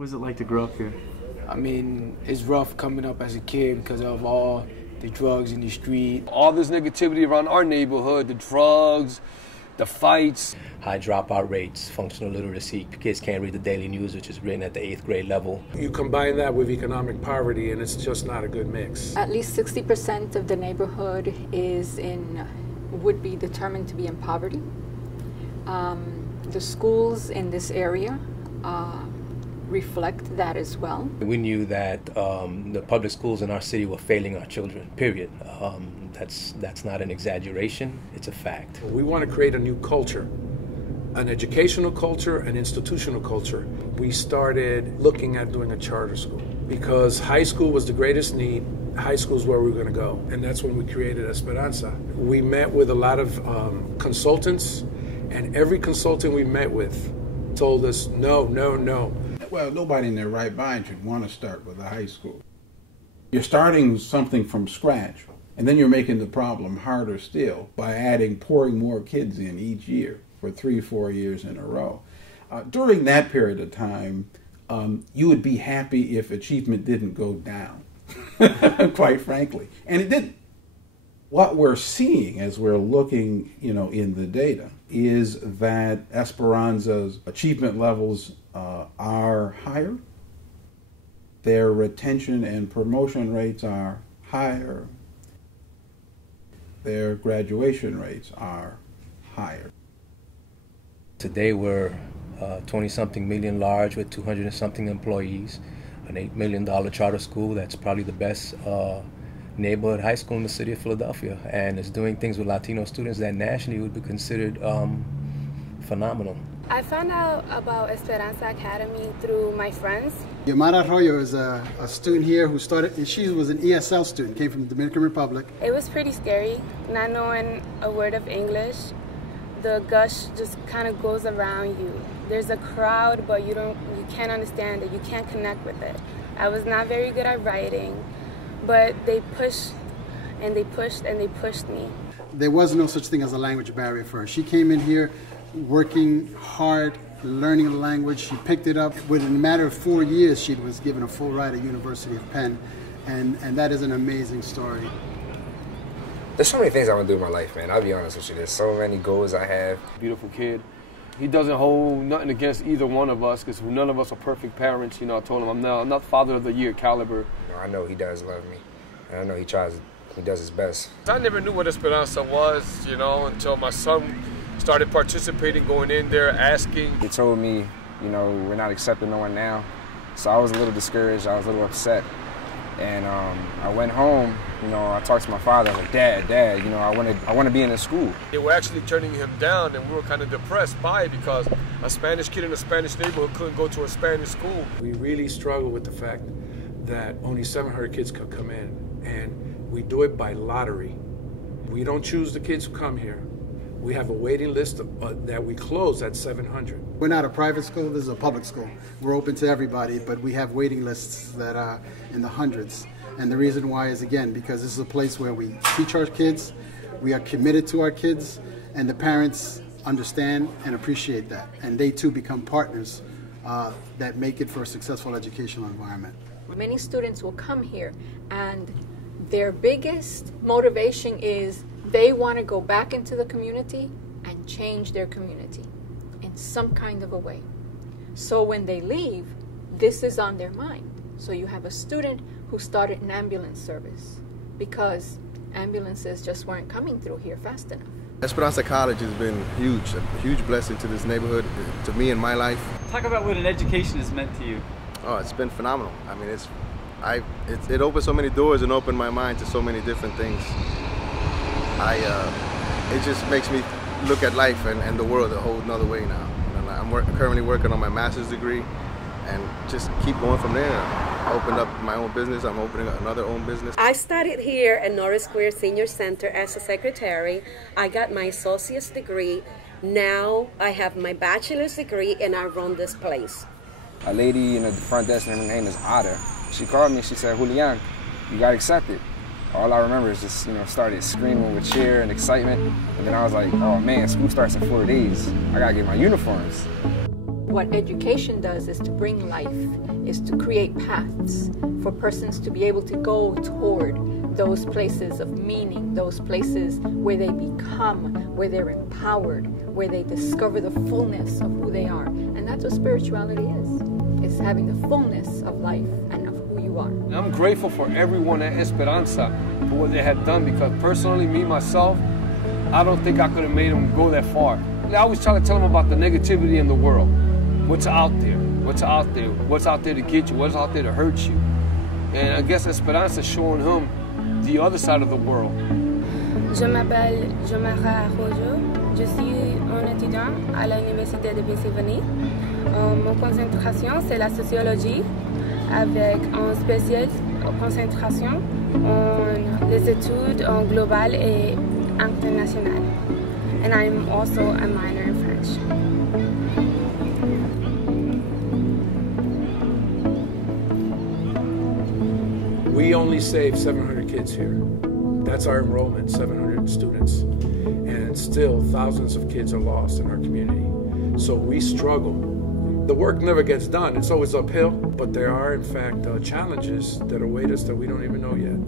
What is it like to grow up here? I mean, it's rough coming up as a kid because of all the drugs in the street. All this negativity around our neighborhood, the drugs, the fights. High dropout rates, functional literacy. Kids can't read the daily news, which is written at the 8th grade level. You combine that with economic poverty, and it's just not a good mix. At least 60% of the neighborhood would be determined to be in poverty. The schools in this area reflect that as well. We knew that the public schools in our city were failing our children, period. That's not an exaggeration, it's a fact. We want to create a new culture, an educational culture, an institutional culture. We started looking at doing a charter school because high school was the greatest need. High school is where we were going to go, and that's when we created Esperanza. We met with a lot of consultants, and every consultant we met with told us, no, no, no. Well, nobody in their right mind should want to start with a high school. You're starting something from scratch, and then you're making the problem harder still by pouring more kids in each year for 3-4 years in a row. During that period of time, you would be happy if achievement didn't go down, quite frankly, and it didn't. What we're seeing as we're looking, in the data is that Esperanza's achievement levels are higher. Their retention and promotion rates are higher. Their graduation rates are higher. Today we're 20-something million large with 200 and something employees, an $8 million charter school that's probably the best neighborhood high school in the city of Philadelphia, and is doing things with Latino students that nationally would be considered phenomenal. I found out about Esperanza Academy through my friends. Yamara Arroyo is a student here who she was an ESL student, came from the Dominican Republic. It was pretty scary, not knowing a word of English. The gush just kind of goes around you. There's a crowd, but you can't understand it, you can't connect with it. I was not very good at writing, but they pushed and they pushed and they pushed me. There was no such thing as a language barrier for her. She came in here working hard, learning the language. She picked it up. Within a matter of 4 years, she was given a full ride at University of Penn, and that is an amazing story. There's so many things I want to do in my life, man. I'll be honest with you. There's so many goals I have. Beautiful kid. He doesn't hold nothing against either one of us because none of us are perfect parents. I told him I'm not Father of the Year caliber. I know he does love me, and I know he does his best. I never knew what Esperanza was, until my son started participating, going in there, asking. He told me, we're not accepting no one now. So I was a little discouraged, I was a little upset. And I went home, I talked to my father, I was like, Dad, I want to be in this school. They were actually turning him down, and we were kind of depressed by it because a Spanish kid in a Spanish neighborhood couldn't go to a Spanish school. We really struggle with the fact that only 700 kids could come in, and we do it by lottery. We don't choose the kids who come here. We have a waiting list that we close at 700. We're not a private school, this is a public school. We're open to everybody, but we have waiting lists that are in the hundreds. And the reason why is, again, because this is a place where we teach our kids, we are committed to our kids, and the parents understand and appreciate that. And they too become partners that make it for a successful educational environment. Many students will come here, and their biggest motivation is they want to go back into the community and change their community in some kind of a way. So when they leave, this is on their mind. So you have a student who started an ambulance service because ambulances just weren't coming through here fast enough. Esperanza College has been huge, a huge blessing to this neighborhood, to me in my life. Talk about what an education has meant to you. Oh, it's been phenomenal. I mean, it opened so many doors and opened my mind to so many different things. It just makes me look at life and the world a whole nother way now. I'm currently working on my master's degree and just keep going from there. I opened up my own business. I'm opening another own business. I studied here at Norris Square Senior Center as a secretary. I got my associate's degree. Now I have my bachelor's degree and I run this place. A lady in the front desk, and her name is Otter. She called me, she said, Julian, you got accepted. All I remember is just, started screaming with cheer and excitement. And then I was like, oh man, school starts in 4 days. I gotta get my uniforms. what education does is to bring life, is to create paths for persons to be able to go toward those places of meaning, those places where they become, where they're empowered, where they discover the fullness of who they are. And that's what spirituality is having the fullness of life and of who you are. I'm grateful for everyone at Esperanza for what they had done, because personally, me, myself, I don't think I could have made them go that far. I always try to tell them about the negativity in the world. What's out there? What's out there? What's out there to get you? What's out there to hurt you? And I guess Esperanza is showing him the other side of the world. Je m'appelle Jomara Rojo. Je suis un étudiant à l'Université de Pennsylvanie. Mon concentration, c'est la sociologie, avec une spéciale concentration en les études globales et internationales. And I'm also a minor in French. We only save 700 kids here. That's our enrollment, 700 students. And still thousands of kids are lost in our community. So we struggle. The work never gets done. It's always uphill, but there are in fact challenges that await us that we don't even know yet.